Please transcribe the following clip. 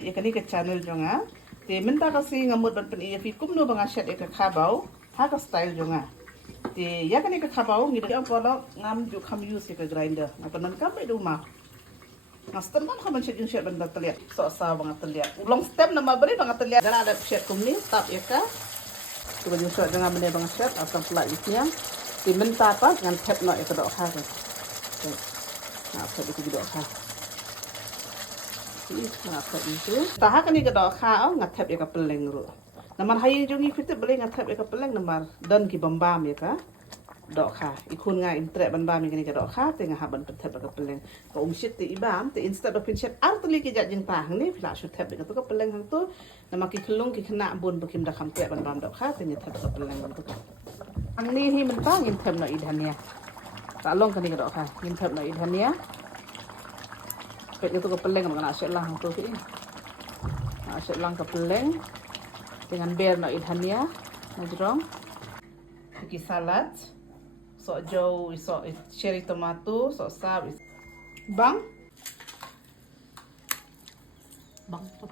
Ikan ni ke channel jonga. Te minta kasi ngamut ban pen iya fikum no banga shet ika kabau. Haka style jonga. Te ya kan ika kabau ngi dia polo ngam ju kam use ika grinder. Ngapan man kam be rumah. Ngastem man kam shet shet ban teliat. So sa banga teliat. Ulong step nama beri banga teliat. Gana ada shet kum ni tap ika. Tu baju shet jonga benda banga shet atau pelak isnya. Te minta apa ngan tap no ika dok ha. Nah, tap ika dok ha. Ngatap itu. Tahakan ni kedok kau ngatap ya ke peleng ru. Namar hayi jungi fitur boleh ngatap ya ke peleng namar dan ki bambam ya ka. Dok ka. Ikun ngai intrek bambam ni kedok ka tengah haban petap ya ke peleng. Ko umsit ti ibam ti instead of pinchet artli ki jat jeng tah ni pila su tap ya ke peleng hang tu. Nama ki kelung ki kena bun bekim dah kam tep bambam dok ka tengah tap ya ke peleng tu. Ang ni hi mentang intap no idhania. Tak long kan ni kedok ka. Intap no idhania. Pet itu kepeleng dengan asyik lang tu sih. Asyik lang kepeleng dengan ber nak idhania, najrong. Iki salad, sok jauh, sok cherry tomato, sok sab. Bang.